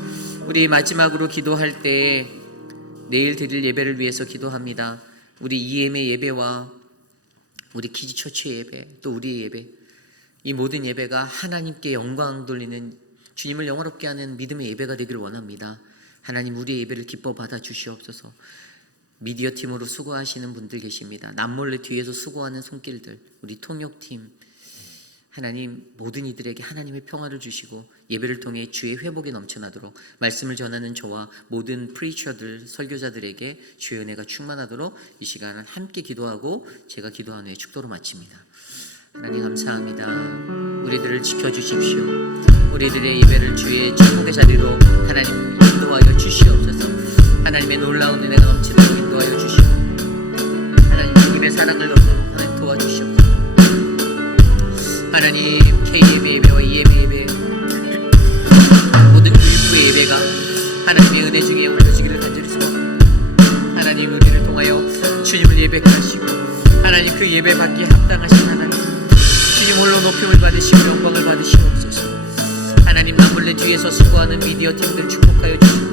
우리 마지막으로 기도할 때 내일 드릴 예배를 위해서 기도합니다. 우리 EM의 예배와 우리 키즈처치 예배, 또 우리의 예배, 이 모든 예배가 하나님께 영광 돌리는 주님을 영화롭게 하는 믿음의 예배가 되기를 원합니다. 하나님 우리의 예배를 기뻐 받아 주시옵소서. 미디어 팀으로 수고하시는 분들 계십니다. 남몰래 뒤에서 수고하는 손길들, 우리 통역팀, 하나님 모든 이들에게 하나님의 평화를 주시고 예배를 통해 주의 회복이 넘쳐나도록 말씀을 전하는 저와 모든 프리처들, 설교자들에게 주의 은혜가 충만하도록 이 시간을 함께 기도하고 제가 기도한 후에 축도로 마칩니다. 하나님 감사합니다. 우리들을 지켜주십시오. 우리들의 예배를 주의 축복의 자리로 하나님 인도하여 주시옵소서. 하나님의 놀라운 은혜가 넘치도록 인도하여 주시고 하나님 주님의 사랑을 얻도록 하나님 도와주시옵소서. 하나님 K예배 예배와 EM의 예배 모든 교육부의 예배가 하나님의 은혜 중에 올려지기를 간절히 소망합니다. 하나님 우리를 통하여 주님을 예배케 하시고 하나님 그 예배 받기에 합당하신 하나님 주님 홀로 높임을 받으시고 영광을 받으시옵소서. 하나님 남몰래 뒤에서 수고하는 미디어 팀들 축복하여 주시고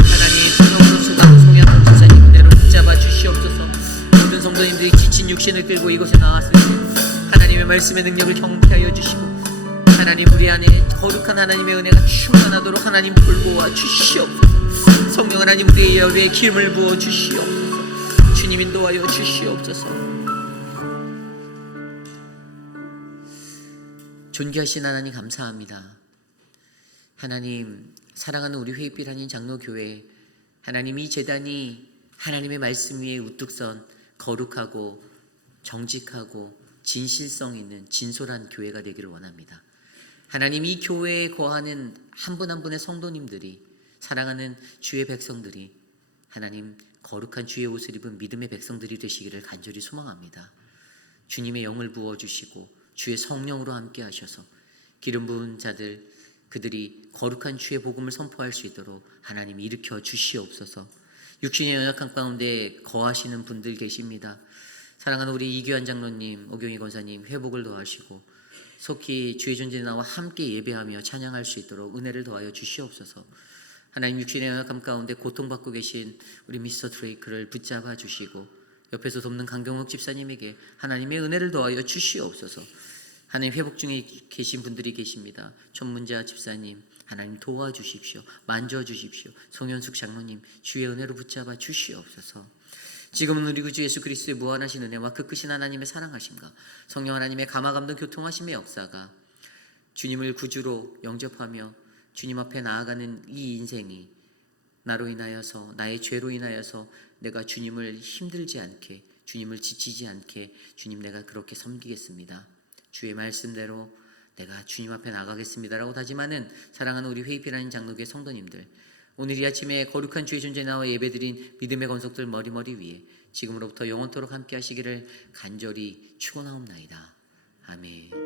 하나님 성령으로 수고하는 송양동 집사님 은혜로 붙잡아 주시옵소서. 모든 성도님들이 지친 육신을 끌고 이곳에 나왔을 때 하나님의 말씀의 능력을 경험하여 주시고 하나님 우리 안에 거룩한 하나님의 은혜가 충만하도록 하나님 돌보아 주시옵소서. 성령 하나님 우리의 열에 기름을 부어 주시옵소서. 주님 인도하여 주시옵소서. 존귀하신 하나님 감사합니다. 하나님, 사랑하는 우리 회의빛 한인 장로교회, 하나님, 이 제단이 하나님의 말씀 위에 우뚝 선 거룩하고 정직하고 진실성 있는 진솔한 교회가 되기를 원합니다. 하나님, 이 교회에 거하는 한 분 한 분의 성도님들이, 사랑하는 주의 백성들이 하나님 거룩한 주의 옷을 입은 믿음의 백성들이 되시기를 간절히 소망합니다. 주님의 영을 부어주시고 주의 성령으로 함께 하셔서 기름 부은 자들, 그들이 거룩한 주의 복음을 선포할 수 있도록 하나님 일으켜 주시옵소서. 육신의 연약한 가운데 거하시는 분들 계십니다. 사랑하는 우리 이규환 장로님, 오경희 권사님 회복을 더하시고 속히 주의 존재에 나와 함께 예배하며 찬양할 수 있도록 은혜를 더하여 주시옵소서. 하나님, 육신의 연약함 가운데 고통받고 계신 우리 미스터 드레이크를 붙잡아 주시고 옆에서 돕는 강경욱 집사님에게 하나님의 은혜를 더하여 주시옵소서. 하나님, 회복 중에 계신 분들이 계십니다. 전문자 집사님, 하나님 도와주십시오. 만져주십시오. 송현숙 장로님, 주의 은혜로 붙잡아 주시옵소서. 지금은 우리 구주 예수 그리스도의 무한하신 은혜와 그 크신 하나님의 사랑하심과 성령 하나님의 감화감동 교통하심의 역사가 주님을 구주로 영접하며 주님 앞에 나아가는 이 인생이 나로 인하여서, 나의 죄로 인하여서 내가 주님을 힘들지 않게, 주님을 지치지 않게, 주님 내가 그렇게 섬기겠습니다, 주의 말씀대로 내가 주님 앞에 나가겠습니다라고 다짐하는 사랑하는 우리 회의필 한인 장로교회 성도님들, 오늘 이 아침에 거룩한 주의 존재 나와 예배드린 믿음의 권속들 머리머리 위에 지금으로부터 영원토록 함께 하시기를 간절히 축원하옵나이다. 아멘.